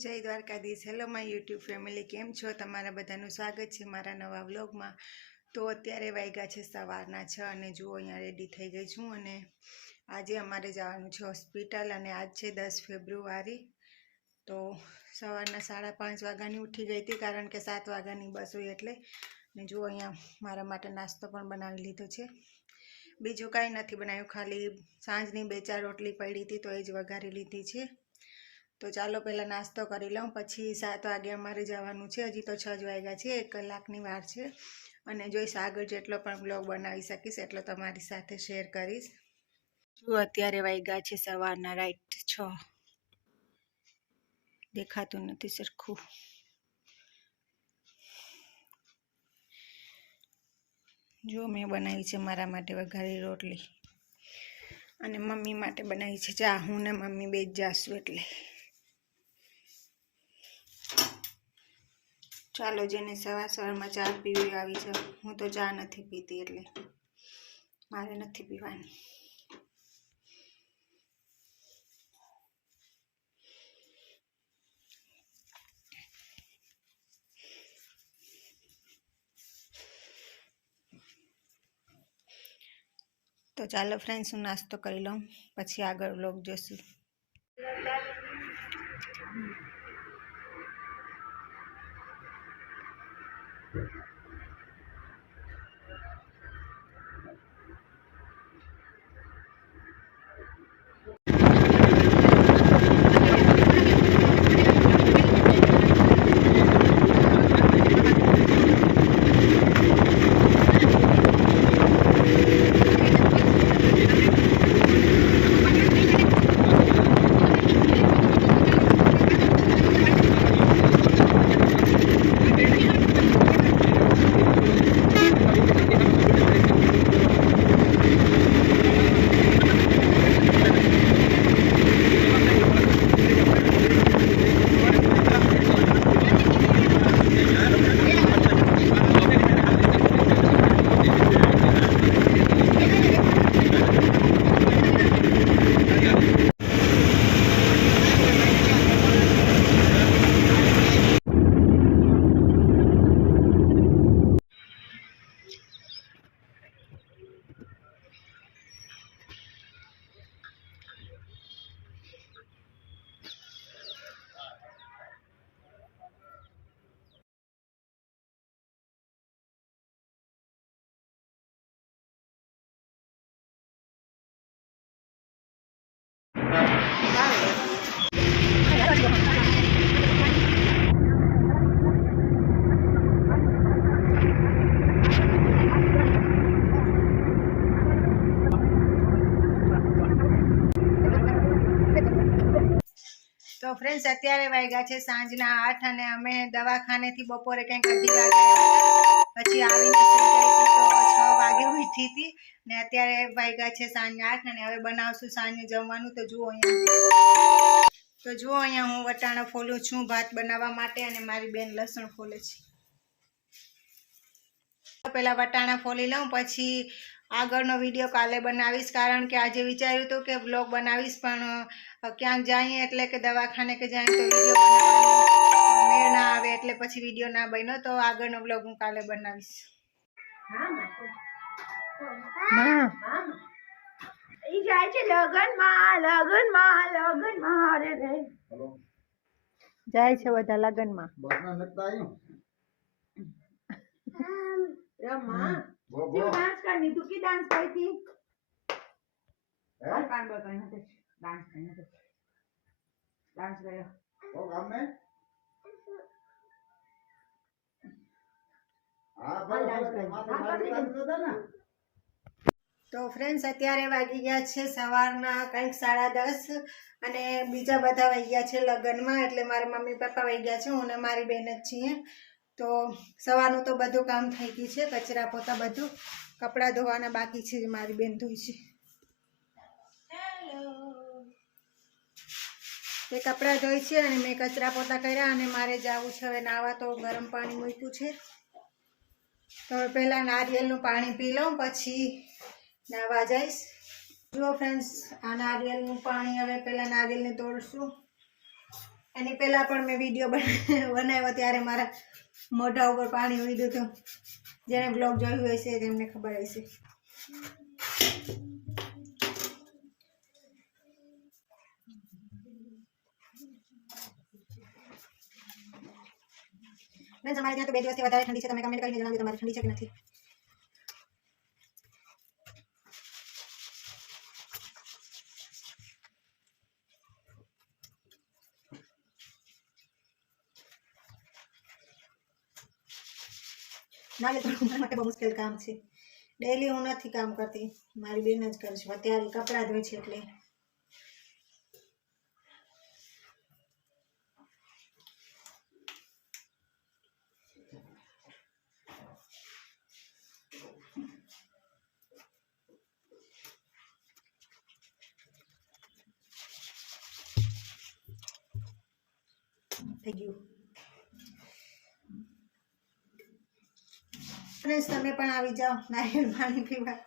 જય Dwarkadhish. Hello my YouTube family કેમ છો? તમારા બધાનું સ્વાગત છે મારા નવા વ્લોગમાં. તો અત્યારે વાગ્યા છે સવારના છ અને જુઓ અહીંયા રેડી થઈ ગઈ છું અને આજે અમારે જવાનું છે હોસ્પિટલ અને આજ છે દસ ફેબ્રુઆરી. તો સવારના સાડા પાંચ વાગ્યાની ઉઠી ગઈ હતી કારણ કે સાત વાગ્યાની બસ હોય એટલે. ને જુઓ અહીંયા મારા માટે નાસ્તો પણ બનાવી લીધો છે. બીજું કાંઈ નથી બનાવ્યું. ખાલી સાંજની બે ચાર રોટલી પડી હતી તો એ જ વઘારી લીધી છે. તો ચાલો પહેલાં નાસ્તો કરી લઉં. પછી સાત વાગે અમારે જવાનું છે. હજી તો છ જ વાગ્યા છે. એક કલાકની વાર છે. અને જોઈશ આગળ જેટલો પણ બ્લોગ બનાવી શકીશ, એટલો તમારી સાથે શેર કરીશ. જો અત્યારે વાગ્યા છે સવારના રાઈટ છ. દેખાતું નથી સરખું. જો મેં બનાવી છે મારા માટે વઘારી રોટલી. અને મમ્મી માટે બનાવી છે ચા. હું ને મમ્મી બે જ જાશું એટલે. ચાલો જેને સવાર સવારમાં ચા પીવી આવી છે, હું તો ચા નથી પીતી એટલે મારે નથી પીવાની. તો ચાલો ફ્રેન્ડ્સ હું નાસ્તો કરી લઉં, પછી આગળ વ્લોગ જોશું. તો ફ્રેન્ડ્સ અત્યારે વાગ્યા છે સાંજના આઠ અને અમે દવાખાનેથી બપોરે કંઈક અઢી પછી આવીને તો છ વાગે ઉઠી હતી. ને અત્યારે વાગ્યા છે સાંજના આઠ અને હવે બનાવશું સાંજે જમવાનું. તો જુઓ અહીંયા. તો જુઓ અહીંયા હું વટાણા ફોલું છું ભાત બનાવવા માટે અને મારી બેન લસણ ફોલે છે. પેલા વટાણા ફોલી લઉં, પછી આગળનો વીડિયો કાલે બનાવીશ. કારણ કે આજે વિચાર્યું હતું કે બ્લોગ બનાવીશ, પણ ક્યાંક જઈએ એટલે કે દવાખાને કે જાય તો વીડિયો બનાવવાનો મેળ ના આવે એટલે પછી વીડિયો ના બન્યો, તો આગળનો બ્લોગ હું કાલે બનાવીશ. ઈ જાય છે લગનમાં લગનમાં લગનમાં રે રે. જાય છે બધા લગ્નમાં. બસમાં નતા આવ્યું રમા ગો ગો ડાન્સ કરની તું કી ડાન્સ કરી હતી હે? કાન બોલ નથી. ડાન્સ કરી નથી. ડાન્સ કર્યો. ઓ ગામને? હા બરાબર માથે મારી તારી નતા ને? તો ફ્રેન્ડ્સ અત્યારે વાગી ગયા છે સવારના કંઈક સાડા દસ અને બીજા બધા વહી ગયા છે લગ્નમાં એટલે મારા મમ્મી પપ્પા વહી ગયા છે હું ને મારી બેન જ છીએ. તો સવારનું તો બધું કામ થઈ ગયું છે કચરા પોતા બધું કપડાં ધોવાના બાકી છે મારી બેન ધોઈ છે. તે કપડાં ધોઈ છે અને મેં કચરા પોતા કર્યા અને મારે જવું છે હવે નાવા તો ગરમ પાણી મૂક્યું છે. તો પહેલાં નારિયેળનું પાણી પી લઉં પછી નાવા જઈશ. જુઓ ફ્રેન્ડ્સ આ નારિયેળનું પાણી હવે પહેલાં નારિયેળને તોડશું. એની પહેલાં પણ મેં વીડિયો બનાવ્યો ત્યારે મારા મોઢા ઉપર પાણી ઉડીધું હતું. જેને બ્લોગ જોયું હશે તેમને ખબર હશે. તમારે ત્યાં તો બે દિવસથી વધારે ઠંડી છે. તમે કમેન્ટ કરીને જણાવજો, તમારે ઠંડી છે કે નથી. ના લે મારા માટે બહુ મુશ્કેલ કામ છે. ડેલી હું નથી કામ કરતી. મારી બેન જ કરે છે. અત્યારે કપડાં ધોય છે એટલે. Thank ગયું ફ્રેન્ડ્સ તમે પણ આવી જાઓ. નારિયેળ પાણી પીવા.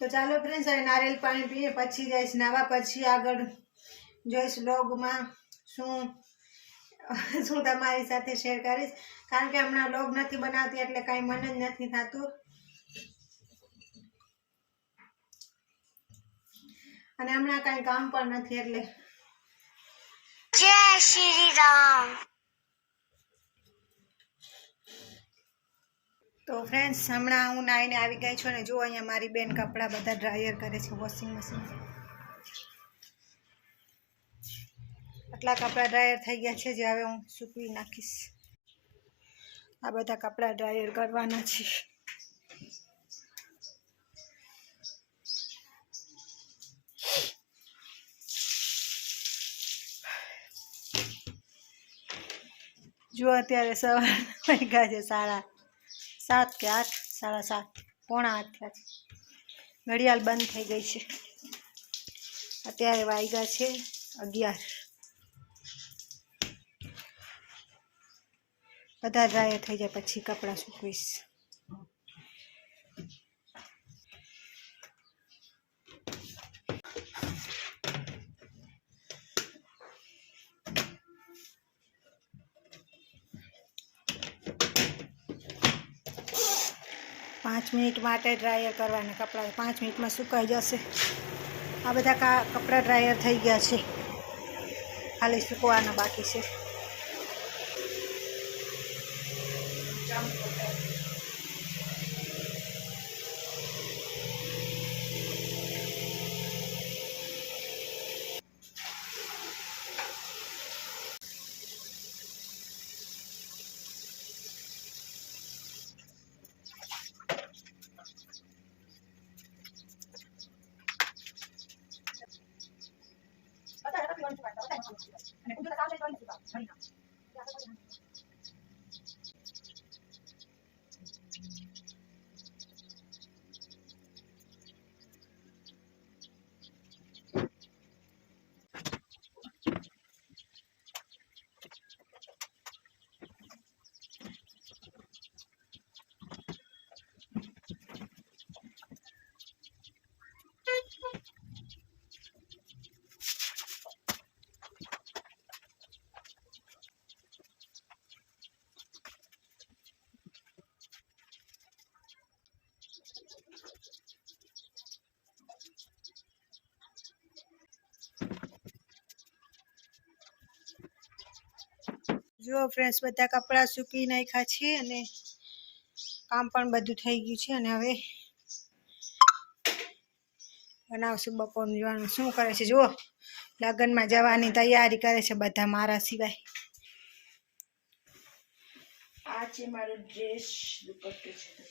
તો ચાલો ફ્રેન્ડ્સ હવે નારિયેલ પાણી પીએ, પછી જઈશ નાવા, પછી આગળ જોઈશ વ્લોગમાં શું શું તમારી સાથે શેર કરીશ. કારણ કે હમણાં લોગ નથી બનાવતી, એટલે કાંઈ મન જ નથી થતું. અને હમણાં કાંઈ કામ પણ નથી એટલે. જય શ્રી રામ તો ફ્રેન્ડ્સ હમણાં હું નાઈને આવી ગઈ છું ને જો અહીંયા મારી બેન કપડાં બધા ડ્રાયર કરે છે વોશિંગ મશીન આટલા કપડાં ડ્રાયર થઈ ગયા છે જે હવે હું સૂકવી નાખીશ. આ બધા કપડાં ડ્રાયર કરવાના છે. જો અત્યારે સવાર વાગ્યા છે સાડા સાત કે આઠ, સાડા સાત, પોણા આઠ થયા ઘડિયાળ બંધ થઈ ગઈ છે. અત્યારે વાગ્યા છે અગિયાર. બધા ડ્રાયર થઈ જાય પછી કપડાં સૂકવીશ. મિનિટ માટે ડ્રાયર કરવાના કપડાં. પાંચ મિનિટમાં સુકાઈ જશે. આ બધા કપડાં ડ્રાયર થઈ ગયા છે. ખાલી સૂકવાના બાકી છે. silence જો ફ્રેન્ડ્સ બધા કપડાં સૂકી નાખ્યા છે અને કામ પણ બધું થઈ ગયું છે અને હવે બનાવશું બપોરનું જોવાનું. શું કરે છે? જુઓ લગ્નમાં જવાની તૈયારી કરે છે બધા મારા સિવાય. આ છે મારો ડ્રેસ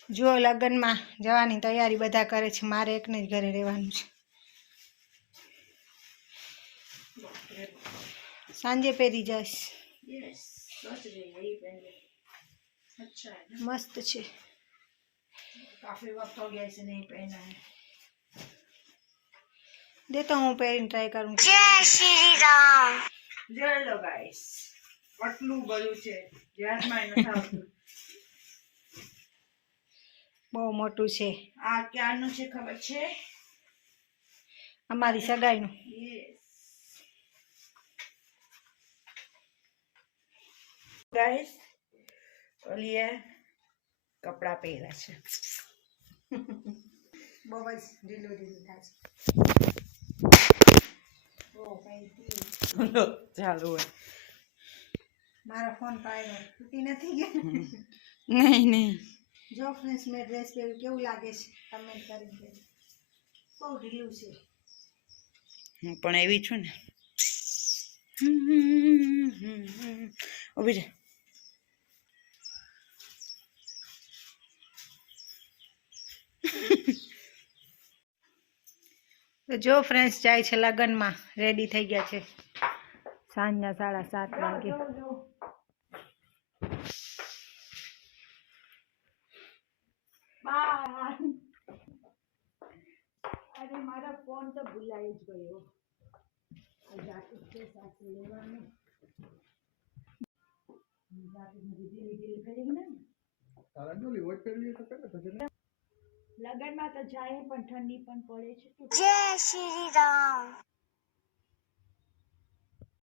જુઓ લગ્નમાં જવાની તૈયારી બધા કરે છે. મારે એકને જ ઘરે રહેવાનું છે. સાંજે પહેરી જઈશ. यस सोच रही है यही पहन ले अच्छा है ना મસ્ત છે काफी वक्त हो गया इसे नहीं पहना है દે તો હું પહેરીને ટ્રાય કરું જય શ્રી રામ જોઈ લો ગાઈસ પટલું ગયું છે ધ્યાનમાં નથી આવતું બહુ મોટું છે આ ક્યારનું છે ખબર છે અમારી સગાઈનું ગાઈસ ઓલીએ કપડાં પહેર્યા છે બહુ જ ઢીલું ઢીલું થાય ચાલુ હોય મારો ફોન પાડ્યો તૂટી નથી ગયા નહીં નહીં જો ફ્રેન્ડ્સ મેં ડ્રેસ પહેર્યું કેવું લાગે છે કમેન્ટ કરી દેજો બહુ ઢીલું છે હું પણ એવી છું ને ઊભી રહે તો જો ફ્રેન્ડ્સ જાય છે લગ્નમાં. રેડી થઈ ગયા છે. સાંજના સાડા સાત વાગે. અરે મારા ફોન તો ભૂલાઈ જ ગયો. જાતું લગનમાં તો જાય પણ ઠંડી પણ પડે છે. જય શ્રી રામ.